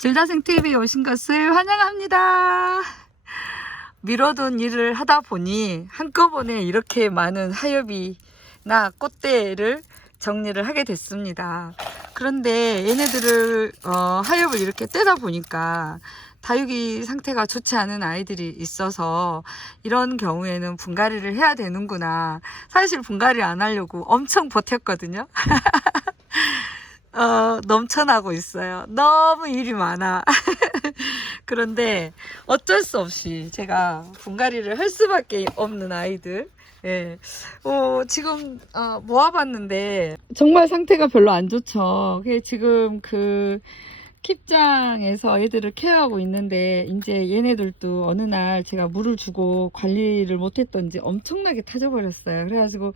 질다생TV에 오신 것을 환영합니다. 미뤄둔 일을 하다 보니 한꺼번에 이렇게 많은 하엽이나 꽃대를 정리를 하게 됐습니다. 그런데 얘네들을 하엽을 이렇게 떼다 보니까 다육이 상태가 좋지 않은 아이들이 있어서 이런 경우에는 분갈이를 해야 되는구나. 사실 분갈이 안 하려고 엄청 버텼거든요. 넘쳐나고 있어요. 너무 일이 많아. 그런데 어쩔 수 없이 제가 분갈이를 할 수밖에 없는 아이들. 예. 지금 모아봤는데 정말 상태가 별로 안 좋죠. 지금 그 킵장에서 얘들을 케어하고 있는데 이제 얘네들도 어느 날 제가 물을 주고 관리를 못했던지 엄청나게 타져버렸어요. 그래가지고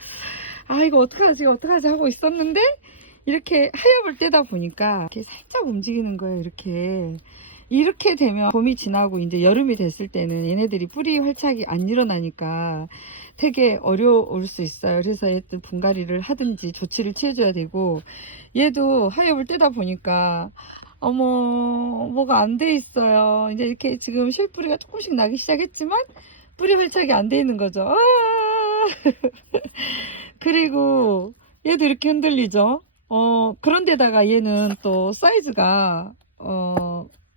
이거 어떡하지 하고 있었는데 이렇게 하엽을 떼다 보니까 이렇게 살짝 움직이는 거예요. 이렇게 되면 봄이 지나고 이제 여름이 됐을 때는 얘네들이 뿌리 활착이 안 일어나니까 되게 어려울 수 있어요. 그래서 얘들 분갈이를 하든지 조치를 취해줘야 되고, 얘도 하엽을 떼다 보니까 어머 뭐가 안 돼 있어요. 이제 이렇게 지금 실뿌리가 조금씩 나기 시작했지만 뿌리 활착이 안 돼 있는 거죠. 그리고 얘도 이렇게 흔들리죠. 그런데다가 얘는 또 사이즈가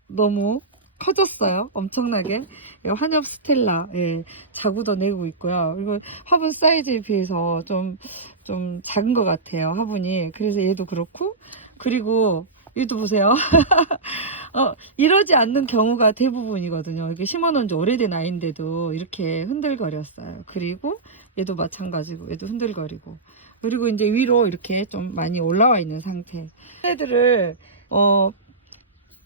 너무 커졌어요. 엄청나게. 환엽 스텔라, 예, 자구도 내고 있고요. 그리고 화분 사이즈에 비해서 좀 작은 것 같아요. 화분이. 그래서 얘도 그렇고, 그리고 얘도 보세요. 이러지 않는 경우가 대부분이거든요. 이게 심어놓은 지 오래된 아이인데도 이렇게 흔들거렸어요. 그리고 얘도 마찬가지고, 얘도 흔들거리고. 그리고 이제 위로 이렇게 좀 많이 올라와 있는 상태. 얘들을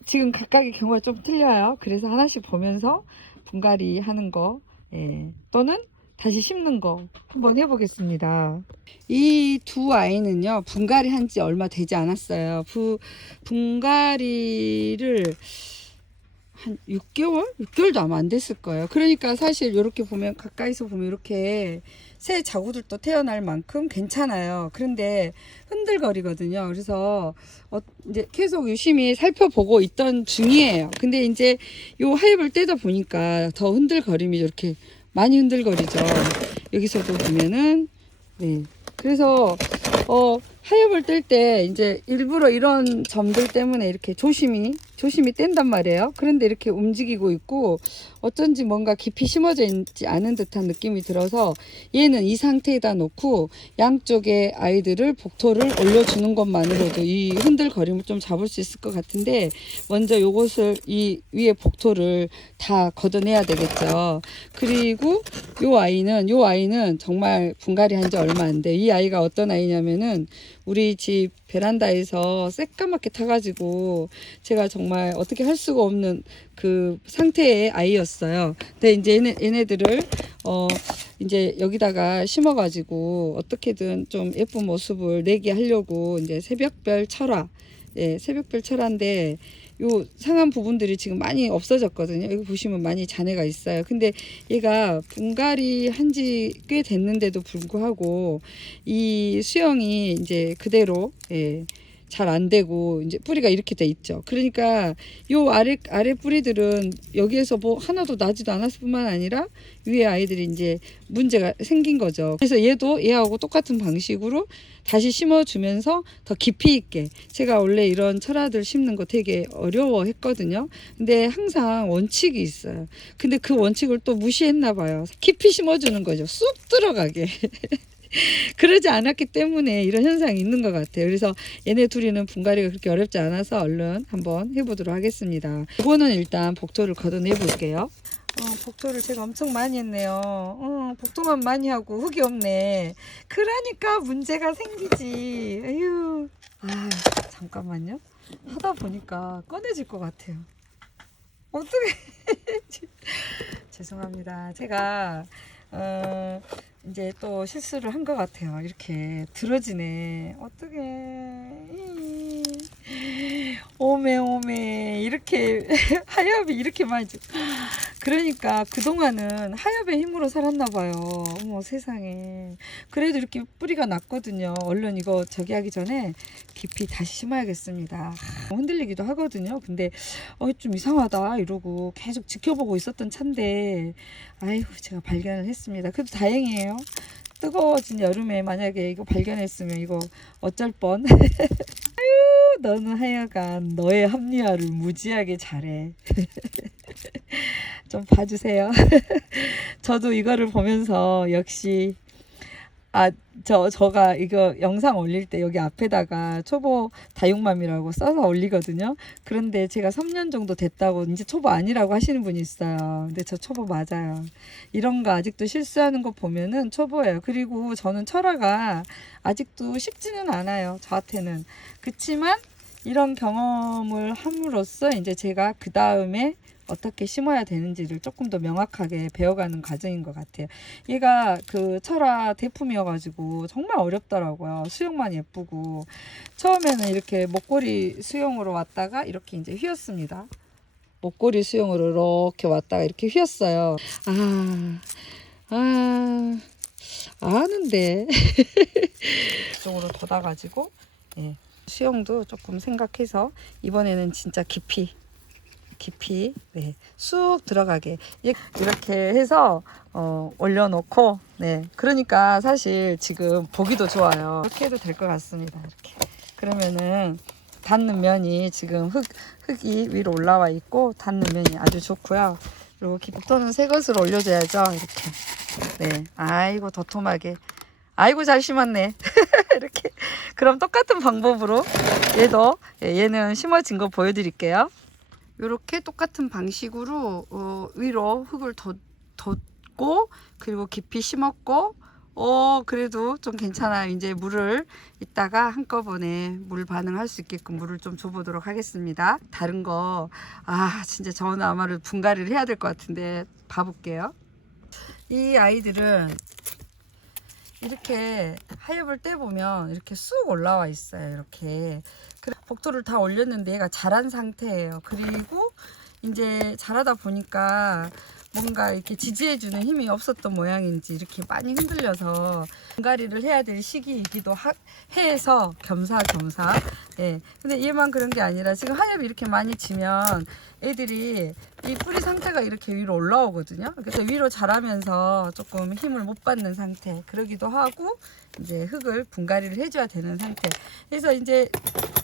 지금 각각의 경우가 좀 틀려요. 그래서 하나씩 보면서 분갈이 하는 거, 예, 또는 다시 심는 거 한번 해보겠습니다. 이 두 아이는요, 분갈이 한 지 얼마 되지 않았어요. 분갈이를 한 6개월? 6개월도 아마 안 됐을 거예요. 그러니까 사실 이렇게 보면, 가까이서 보면 이렇게 새 자구들도 태어날 만큼 괜찮아요. 그런데 흔들거리거든요. 그래서 이제 계속 유심히 살펴보고 있던 중이에요. 근데 이제 요 하엽을 떼다 보니까 더 흔들거림이 이렇게 많이 흔들거리죠. 여기서도 보면은, 네. 그래서 하엽을 뗄 때 이제 일부러 이런 점들 때문에 이렇게 조심히 뗀단 말이에요. 그런데 이렇게 움직이고 있고, 어쩐지 뭔가 깊이 심어져 있지 않은 듯한 느낌이 들어서 얘는 이 상태에다 놓고 양쪽에 아이들을 복토를 올려주는 것만으로도 이 흔들거림을 좀 잡을 수 있을 것 같은데, 먼저 요것을 이 위에 복토를 다 걷어내야 되겠죠. 그리고 요 아이는 정말 분갈이 한 지 얼마 안 돼. 이 아이가 어떤 아이냐면은 우리 집 베란다에서 새까맣게 타가지고 제가 정말 어떻게 할 수가 없는 그 상태의 아이였어요. 근데 이제 얘네들을 이제 여기다가 심어가지고 어떻게든 좀 예쁜 모습을 내게 하려고 이제 새벽별 철화, 예, 새벽별 철화인데 요 상한 부분들이 지금 많이 없어졌거든요. 여기 보시면 많이 잔해가 있어요. 근데 얘가 분갈이 한 지 꽤 됐는데도 불구하고 이 수영이 이제 그대로, 예, 잘 안 되고 이제 뿌리가 이렇게 돼 있죠. 그러니까 요 아래 뿌리들은 여기에서 뭐 하나도 나지도 않았을 뿐만 아니라 위에 아이들이 이제 문제가 생긴 거죠. 그래서 얘도 얘하고 똑같은 방식으로 다시 심어주면서 더 깊이 있게, 제가 원래 이런 철화들 심는 거 되게 어려워 했거든요. 근데 항상 원칙이 있어요. 근데 그 원칙을 또 무시했나 봐요. 깊이 심어주는 거죠. 쑥 들어가게. 그러지 않았기 때문에 이런 현상이 있는 것 같아요. 그래서 얘네 둘이는 분갈이가 그렇게 어렵지 않아서 얼른 한번 해보도록 하겠습니다. 이거는 일단 복토를 걷어내 볼게요. 복토를 제가 엄청 많이 했네요. 복토만 많이 하고 흙이 없네. 그러니까 문제가 생기지. 아유, 잠깐만요. 하다 보니까 꺼내질 것 같아요. 어떻게? 죄송합니다. 제가 이제 또 실수를 한 것 같아요. 이렇게 들어지네. 어떡해. 오메 오메 이렇게 하엽이 이렇게 많이 그러니까 그동안은 하엽의 힘으로 살았나 봐요. 어머 세상에. 그래도 이렇게 뿌리가 났거든요. 얼른 이거 저기 하기 전에 깊이 다시 심어야겠습니다. 흔들리기도 하거든요. 근데 좀 이상하다 이러고 계속 지켜보고 있었던 차인데 아이고 제가 발견을 했습니다. 그래도 다행이에요. 뜨거워진 여름에 만약에 이거 발견했으면 이거 어쩔 뻔. 아유 너는 하여간 너의 합리화를 무지하게 잘해. 좀 봐주세요. 저도 이거를 보면서 역시 저가 이거 영상 올릴 때 여기 앞에다가 초보 다육맘이라고 써서 올리거든요. 그런데 제가 3년 정도 됐다고 이제 초보 아니라고 하시는 분이 있어요. 근데 저 초보 맞아요. 이런 거 아직도 실수하는 거 보면은 초보예요. 그리고 저는 철화가 아직도 쉽지는 않아요. 저한테는. 그치만 이런 경험을 함으로써 이제 제가 그 다음에 어떻게 심어야 되는지를 조금 더 명확하게 배워가는 과정인 것 같아요. 얘가 그 철화 대품이어가지고 정말 어렵더라고요. 수영만 예쁘고 처음에는 이렇게 목걸이 수영으로 왔다가 이렇게 이제 휘었습니다. 목걸이 수영으로 이렇게 왔다가 이렇게 휘었어요. 아는데 이쪽으로 닫아가지고 예, 수영도 조금 생각해서 이번에는 진짜 깊이 네, 쑥 들어가게 이렇게 해서 올려놓고 네, 그러니까 사실 지금 보기도 좋아요. 이렇게 해도 될 것 같습니다. 이렇게 그러면은 닿는 면이 지금 흙이 위로 올라와 있고 닿는 면이 아주 좋고요. 그리고 복도는 새 것으로 올려줘야죠. 이렇게 네, 아이고 도톰하게 아이고 잘 심었네. 이렇게 그럼 똑같은 방법으로 얘는 심어진 거 보여드릴게요. 이렇게 똑같은 방식으로 위로 흙을 덮고 그리고 깊이 심었고 그래도 좀 괜찮아요. 이제 물을 이따가 한꺼번에 물 반응할 수 있게끔 물을 좀 줘보도록 하겠습니다. 다른 거 진짜 저는 아마도 분갈이를 해야 될 것 같은데 봐볼게요. 이 아이들은 이렇게 하엽을 떼보면 이렇게 쑥 올라와 있어요. 이렇게 복도를 다 올렸는데 얘가 자란 상태예요. 그리고 이제 자라다 보니까 뭔가 이렇게 지지해주는 힘이 없었던 모양인지 이렇게 많이 흔들려서 분갈이를 해야 될 시기이기도 해서 겸사겸사. 예. 근데 얘만 그런 게 아니라 지금 하엽이 이렇게 많이 지면 애들이 이 뿌리 상태가 이렇게 위로 올라오거든요. 그래서 위로 자라면서 조금 힘을 못 받는 상태. 그러기도 하고 이제 흙을 분갈이를 해줘야 되는 상태. 그래서 이제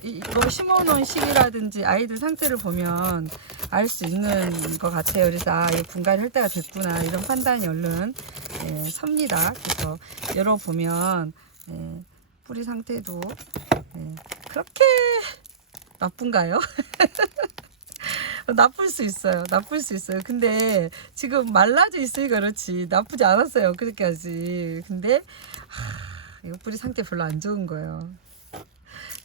이거 심어놓은 시기라든지 아이들 상태를 보면 알 수 있는 것 같아요. 그래서 이거 분갈이 할 때가 됐구나 이런 판단이 얼른 섭니다. 그래서 열어보면 뿌리 상태도 그렇게 나쁜가요? 나쁠 수 있어요. 나쁠 수 있어요. 근데 지금 말라져 있으니까 그렇지 나쁘지 않았어요. 그렇게까지. 근데 이거 뿌리 상태 별로 안 좋은 거예요.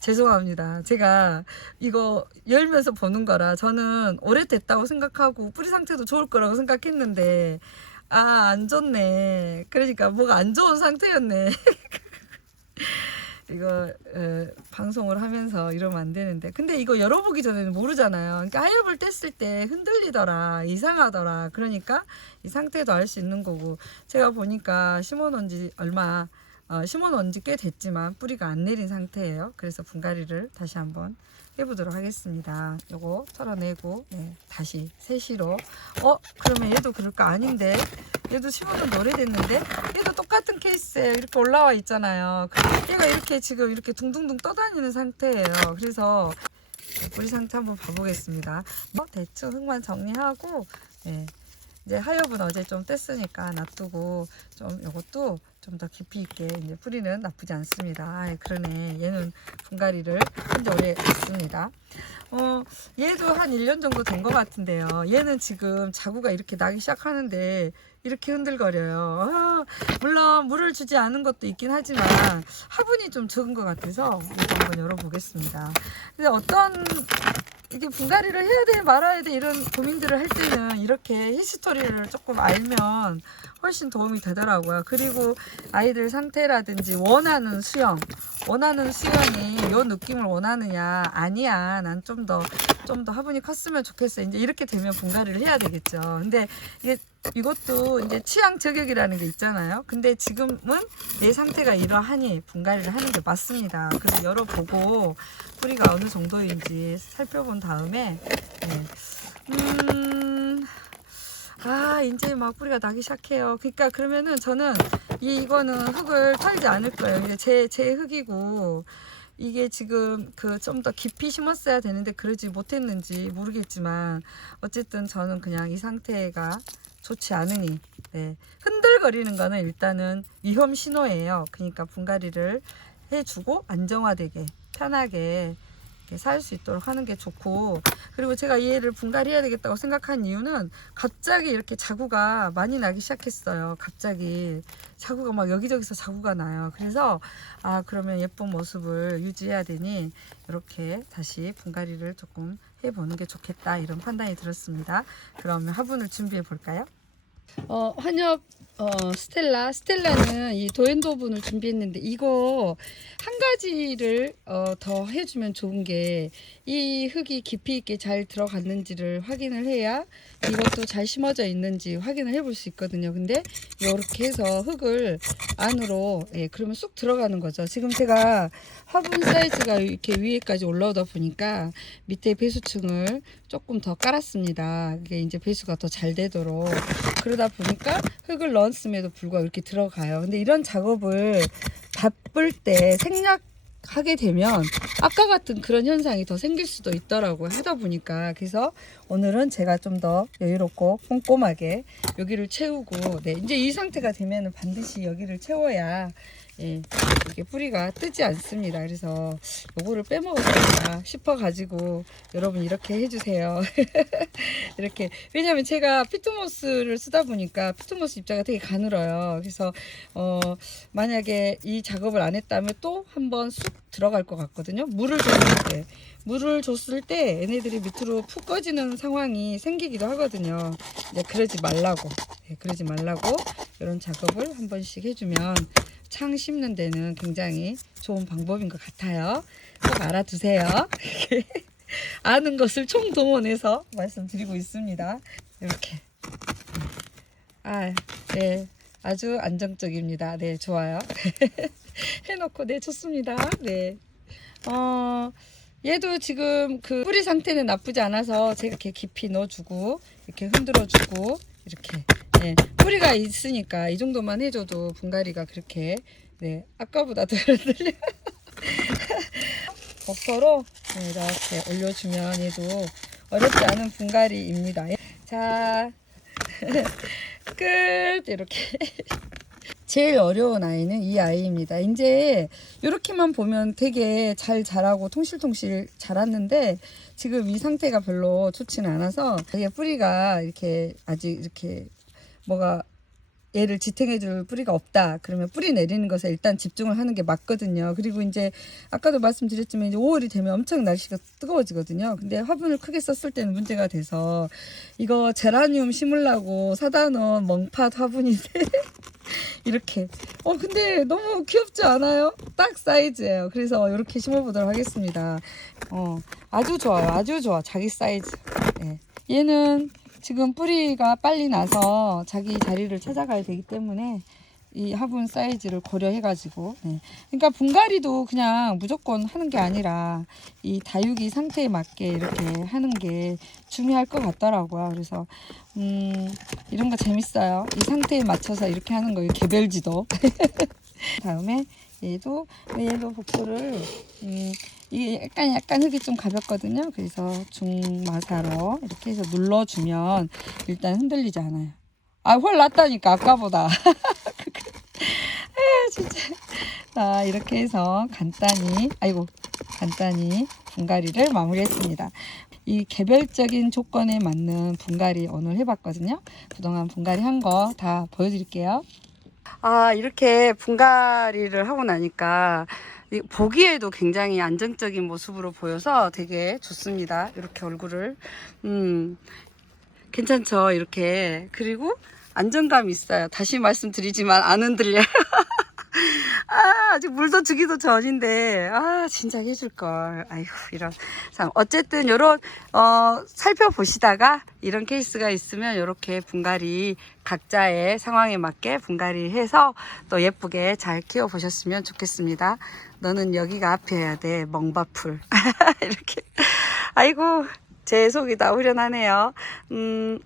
죄송합니다. 제가 이거 열면서 보는 거라 저는 오래됐다고 생각하고 뿌리 상태도 좋을 거라고 생각했는데 안 좋네. 그러니까 뭐가 안 좋은 상태였네. 이거 방송을 하면서 이러면 안 되는데 근데 이거 열어보기 전에는 모르잖아요. 그러니까 하엽을 뗐을 때 흔들리더라 이상하더라. 그러니까 이 상태도 알 수 있는 거고 제가 보니까 심어놓은 지 심어놓은 지 꽤 됐지만 뿌리가 안 내린 상태예요. 그래서 분갈이를 다시 한번 해보도록 하겠습니다. 요거 털어내고 다시 새시로 그러면 얘도 그럴 거 아닌데 얘도 심어놓은 지 오래됐는데 얘도 똑같은 케이스에 이렇게 올라와 있잖아요. 얘가 이렇게 지금 이렇게 둥둥둥 떠다니는 상태예요. 그래서 뿌리 상태 한번 봐보겠습니다. 대충 흙만 정리하고 이제 하엽은 어제 좀 뗐으니까 놔두고 좀 요것도 좀 더 깊이 있게 이제 뿌리는 나쁘지 않습니다. 그러네. 얘는 분갈이를 한지 오래 했습니다. 얘도 한 1년 정도 된 것 같은데요. 얘는 지금 자구가 이렇게 나기 시작하는데 이렇게 흔들거려요. 물론 물을 주지 않은 것도 있긴 하지만 화분이 좀 적은 것 같아서 이거 한번 열어보겠습니다. 근데 어떤 이게 분갈이를 해야 돼 말아야 돼 이런 고민들을 할 때는 이렇게 히스토리를 조금 알면 훨씬 도움이 되더라고요. 그리고 아이들 상태라든지 원하는 수영이 요 느낌을 원하느냐, 아니야, 난 좀 더 화분이 컸으면 좋겠어, 이제 이렇게 되면 분갈이를 해야 되겠죠. 근데 이것도 이제 취향 저격이라는 게 있잖아요. 근데 지금은 내 상태가 이러하니 분갈이를 하는 게 맞습니다. 그래서 열어보고 뿌리가 어느 정도인지 살펴본 다음에 이제 막 뿌리가 나기 시작해요. 그러니까 그러면은 저는 이거는 흙을 털지 않을 거예요. 이제 제 흙이고, 이게 지금 좀 더 깊이 심었어야 되는데 그러지 못했는지 모르겠지만, 어쨌든 저는 그냥 이 상태가 좋지 않으니, 흔들거리는 거는 일단은 위험 신호예요. 그러니까 분갈이를 해주고 안정화되게 편하게 살 수 있도록 하는 게 좋고, 그리고 제가 이 애를 분갈이해야 되겠다고 생각한 이유는 갑자기 이렇게 자구가 많이 나기 시작했어요. 갑자기 자구가 막 여기저기서 자구가 나요. 그래서 그러면 예쁜 모습을 유지해야 되니 이렇게 다시 분갈이를 조금 해보는 게 좋겠다, 이런 판단이 들었습니다. 그러면 화분을 준비해 볼까요? 환엽 스텔라는 이 도엔도분을 준비했는데, 이거 한 가지를 더 해주면 좋은 게, 이 흙이 깊이 있게 잘 들어갔는지를 확인을 해야 이것도 잘 심어져 있는지 확인을 해볼 수 있거든요. 근데 이렇게 해서 흙을 안으로, 그러면 쑥 들어가는 거죠. 지금 제가 화분 사이즈가 이렇게 위에까지 올라오다 보니까 밑에 배수층을 조금 더 깔았습니다. 이게 이제 배수가 더 잘 되도록. 그러다 보니까 흙을 넣었음에도 불구하고 이렇게 들어가요. 근데 이런 작업을 바쁠 때 생략하게 되면 아까 같은 그런 현상이 더 생길 수도 있더라고요. 하다 보니까. 그래서 오늘은 제가 좀 더 여유롭고 꼼꼼하게 여기를 채우고, 이제 이 상태가 되면 반드시 여기를 채워야 이게 뿌리가 뜨지 않습니다. 그래서 요거를 빼먹었다 싶어 가지고 여러분 이렇게 해주세요. 이렇게, 왜냐면 제가 피트모스를 쓰다 보니까 피트모스 입자가 되게 가늘어요. 그래서 만약에 이 작업을 안 했다면 또 한번 쑥 들어갈 것 같거든요. 물을 줬을 때 얘네들이 밑으로 푹 꺼지는 상황이 생기기도 하거든요. 그러지 말라고 이런 작업을 한 번씩 해주면 창 심는 데는 굉장히 좋은 방법인 것 같아요. 꼭 알아두세요. 아는 것을 총동원해서 말씀드리고 있습니다. 이렇게. 네. 아주 안정적입니다. 네, 좋아요. 해놓고, 네, 좋습니다. 네. 얘도 지금 뿌리 상태는 나쁘지 않아서 제가 이렇게 깊이 넣어주고, 이렇게 흔들어주고, 이렇게. 뿌리가 있으니까 이 정도만 해줘도 분갈이가 그렇게, 아까보다 덜 흔들려. 버퍼로 이렇게 올려주면 얘도 어렵지 않은 분갈이입니다. 자, 끝. 이렇게. 제일 어려운 아이는 이 아이입니다. 이제 이렇게만 보면 되게 잘 자라고 통실통실 자랐는데, 지금 이 상태가 별로 좋지는 않아서 뿌리가 이렇게 아직 이렇게 뭐가 얘를 지탱해줄 뿌리가 없다. 그러면 뿌리 내리는 것에 일단 집중을 하는 게 맞거든요. 그리고 이제 아까도 말씀드렸지만 이제 5월이 되면 엄청 날씨가 뜨거워지거든요. 근데 화분을 크게 썼을 때는 문제가 돼서, 이거 제라늄 심으려고 사다 놓은 멍팟 화분인데 이렇게 근데 너무 귀엽지 않아요? 딱 사이즈예요. 그래서 이렇게 심어보도록 하겠습니다. 아주 좋아요. 아주 좋아. 자기 사이즈. 얘는 지금 뿌리가 빨리 나서 자기 자리를 찾아가야 되기 때문에 이 화분 사이즈를 고려해가지고, 그러니까 분갈이도 그냥 무조건 하는 게 아니라 이 다육이 상태에 맞게 이렇게 하는 게 중요할 것 같더라고요. 그래서 이런 거 재밌어요. 이 상태에 맞춰서 이렇게 하는 거, 개별지도. 다음에 얘도 복도를 이게 약간 흙이 좀 가볍거든요. 그래서 중마사로 이렇게 해서 눌러주면 일단 흔들리지 않아요. 훨 낫다니까, 아까보다. 진짜. 자, 이렇게 해서 간단히 분갈이를 마무리했습니다. 이 개별적인 조건에 맞는 분갈이 오늘 해봤거든요. 그동안 분갈이 한 거 다 보여드릴게요. 이렇게 분갈이를 하고 나니까 보기에도 굉장히 안정적인 모습으로 보여서 되게 좋습니다. 이렇게 얼굴을 괜찮죠? 이렇게. 그리고 안정감이 있어요. 다시 말씀드리지만 안 흔들려요. 아직 물도 주기도 전인데 진짜 해줄걸. 아이고 이런 상. 어쨌든 요런 살펴보시다가 이런 케이스가 있으면 요렇게 분갈이 각자의 상황에 맞게 분갈이 해서 또 예쁘게 잘 키워 보셨으면 좋겠습니다. 너는 여기가 앞이어야 돼, 멍바풀. 이렇게. 아이고 제 속이 다 후련하네요.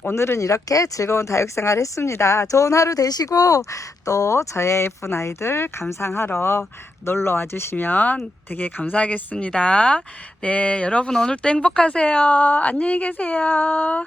오늘은 이렇게 즐거운 다육생활 했습니다. 좋은 하루 되시고 또 저의 예쁜 아이들 감상하러 놀러 와주시면 되게 감사하겠습니다. 네, 여러분 오늘도 행복하세요. 안녕히 계세요.